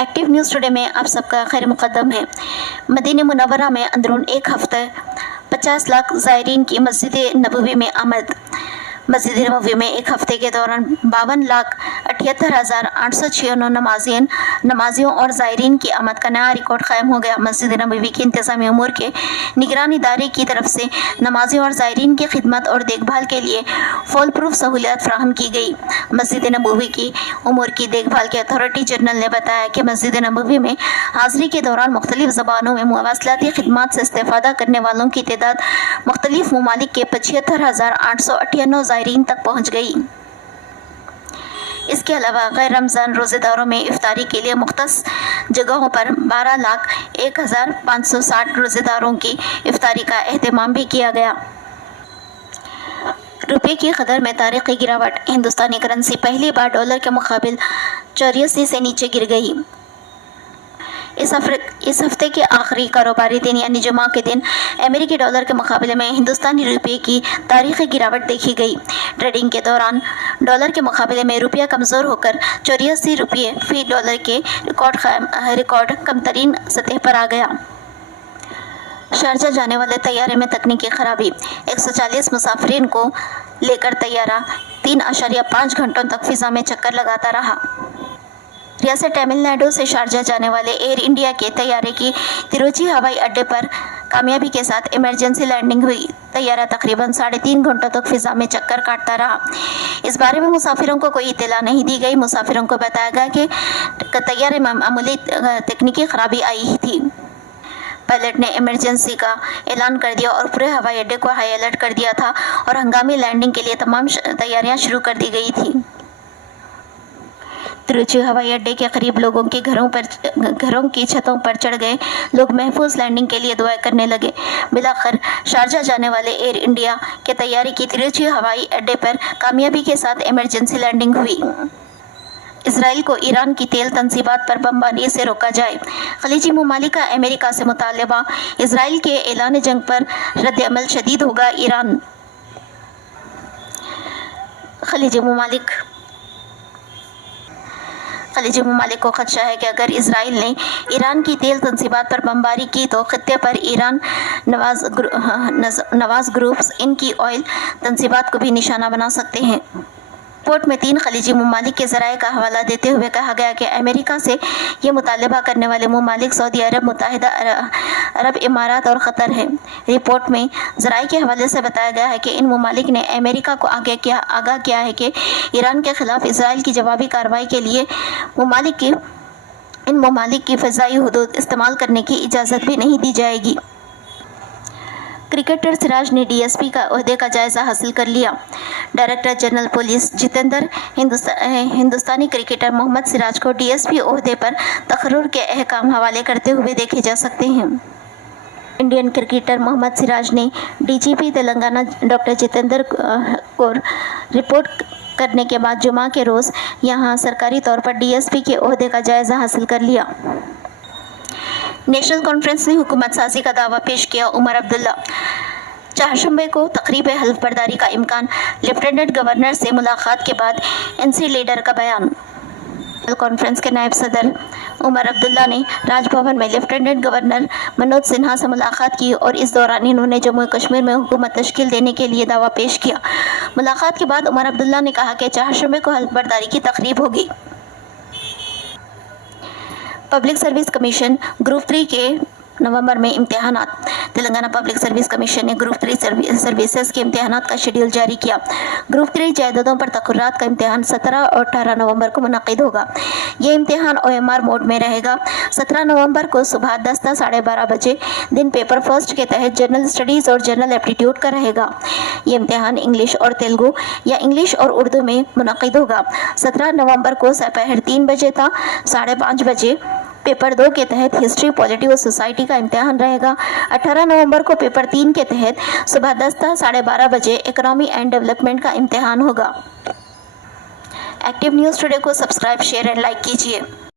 Active news today में आप सबका खैर मुक़द्दम है। मदीना मुनव्वरा में अंदरून एक हफ्ते 50 लाख ज़ायरीन की मस्जिद नबवी में आमद। मस्जिद नबवी में एक हफ्ते के दौरान 52,78,896 नमाजियों और ज़ायरीन की आमद का नया रिकॉर्ड कायम हो गया। मस्जिद नबवी की इंतज़ामी उमूर के निगरानी इदारे की तरफ से नमाजियों और ज़ायरीन की खिदमत और देखभाल के लिए फॉल प्रूफ सहूलियत फराहम की गई। मस्जिद नबवी की उमूर की देखभाल के अथॉरिटी जनरल ने बताया कि मस्जिद नबवी में हाज़री के दौरान मुख्तलिफ ज़बानों में मवासलाती खिदमत से इस्तेफ़ादा करने वालों की तादाद मुख्तलिफ ममालिक के 75,898 ज़ायरीन तक पहुँच गई। इसके अलावा गैर रमज़ान रोज़ेदारों में इफ्तारी के लिए मुख्तस जगहों पर 12,01,560 रोज़ेदारों की इफ्तारी का एहतमाम भी किया गया। रुपये की कदर में तारीख़ी गिरावट। हिंदुस्तानी करेंसी पहली बार डॉलर के मुकाबिल 84 से नीचे गिर गई। इस हफ्ते के आखिरी कारोबारी दिन यानी जुमा के दिन अमेरिकी डॉलर के मुकाबले में हिंदुस्तानी रुपये की तारीख़ी गिरावट देखी गई। ट्रेडिंग के दौरान डॉलर के मुकाबले में रुपया कमज़ोर होकर 84 रुपये फ़ी डॉलर के रिकॉर्ड कम तरीन सतह पर आ गया। शारजा जाने वाले तैयारे में तकनीकी खराबी। 140 मुसाफिरीन को लेकर तैयारा 3.5 घंटों तक फ़िज़ा में चक्कर लगाता रहा। रियासत तमिलनाडु से शारजा जाने वाले एयर इंडिया के तैयारे की तिरुचि हवाई अड्डे पर कामयाबी के साथ इमरजेंसी लैंडिंग हुई। तैयारा तकरीबन 3.5 घंटों तक फ़िज़ा में चक्कर काटता रहा। इस बारे में मुसाफिरों को कोई इत्तला नहीं दी गई। मुसाफिरों को बताया गया कि तैयारे में मामूली तकनीकी खराबी आई थी। पायलट ने इमरजेंसी का ऐलान कर दिया और पूरे हवाई अड्डे को हाई अलर्ट कर दिया था और हंगामी लैंडिंग के लिए तमाम तैयारियां शुरू कर दी गई थी। तिरुचि हवाई अड्डे के करीब लोगों के घरों की छतों पर चढ़ गए लोग महफूज लैंडिंग के लिए दुआएं करने लगे। बिलाखिर शारजा जाने वाले एयर इंडिया के तैयारी की तिरुचि हवाई अड्डे पर कामयाबी के साथ इमरजेंसी लैंडिंग हुई। इसराइल को ईरान की तेल तंसीबात पर बमबारी से रोका जाए। खलीजी ममालिक का अमेरिका से मुतालबा। इसराइल के ऐलान जंग पर रद्द अमल शदीद होगा। ईरान खलीजी ममालिक को खदशा है कि अगर इसराइल ने ईरान की तेल तंसीबात पर बमबारी की तो खत्ते पर ईरान नवाज ग्रुप्स इनकी ऑयल तंसीबात को भी निशाना बना सकते हैं। रिपोर्ट में 3 खलीजी ममालिक के ज़राए का हवाला देते हुए कहा गया कि अमेरिका से ये मुतालबा करने वाले ममालिक सऊदी अरब, मुत्तहिदा अरब इमारात और क़तर हैं। रिपोर्ट में ज़राए के हवाले से बताया गया है कि इन ममालिक ने अमेरिका को आगाह किया है कि ईरान के ख़िलाफ़ इसराइल की जवाबी कार्रवाई के लिए इन ममालिक की फ़ज़ाई हुदूद इस्तेमाल करने की इजाज़त भी नहीं दी जाएगी। क्रिकेटर सिराज ने डीएसपी का ओहदे का जायज़ा हासिल कर लिया। डायरेक्टर जनरल पुलिस जितेंद्र हिंदुस्तानी क्रिकेटर मोहम्मद सिराज को डीएसपी ओहदे पर तकर्रुर के अहकाम हवाले करते हुए देखे जा सकते हैं। इंडियन क्रिकेटर मोहम्मद सिराज ने डीजीपी तेलंगाना डॉक्टर जितेंद्र को रिपोर्ट करने के बाद जुमा के रोज़ यहां सरकारी तौर पर डीएसपी के ओहदे का जायज़ा हासिल कर लिया। नेशनल कॉन्फ्रेंस ने हुकूमत साजी का दावा पेश किया। उमर अब्दुल्ला। चारशंबे को तकरीब हल्फ बर्दारी का इम्कान। लेफ्टिनेंट गवर्नर से मुलाकात के बाद एनसी लीडर का बयान। कॉन्फ्रेंस के नायब सदर उमर अब्दुल्ला ने राजभवन में लेफ्टिनेंट गवर्नर मनोज सिन्हा से मुलाकात की और इस दौरान इन्होंने जम्मू कश्मीर में हुकूमत तश्कील देने के लिए दावा पेश किया। मुलाकात के बाद उमर अब्दुल्ला ने कहा कि चारशंबे को हल्फ बर्दारी की तकरीब होगी। पब्लिक सर्विस कमीशन ग्रुप 3 के नवंबर में इम्तिहानात। तेलंगाना पब्लिक सर्विस कमीशन ने ग्रुप 3 सर्विसेज के इम्तिहानात का शेड्यूल जारी किया। ग्रुप 3 जायदादों पर तकर्रात का इम्तिहान 17 और 18 नवंबर को मुनक़िद होगा। ये इम्तिहान OMR मोड में रहेगा। 17 नवंबर को सुबह 10 से 12:30 बजे दिन पेपर फर्स्ट के तहत जनरल स्टडीज़ और जनरल एप्टीट्यूड का रहेगा। ये इम्तिहान इंग्लिश और तेलुगु या इंग्लिश और उर्दू में मुनक़िद होगा। 17 नवंबर को दोपहर 3 बजे था 5:30 बजे पेपर 2 के तहत हिस्ट्री, पॉलिटी और सोसाइटी का इम्तिहान रहेगा। 18 नवंबर को पेपर 3 के तहत सुबह 10 से 12:30 बजे इकोनॉमी एंड डेवलपमेंट का इम्तिहान होगा। एक्टिव न्यूज़ टुडे को सब्सक्राइब, शेयर एंड लाइक कीजिए।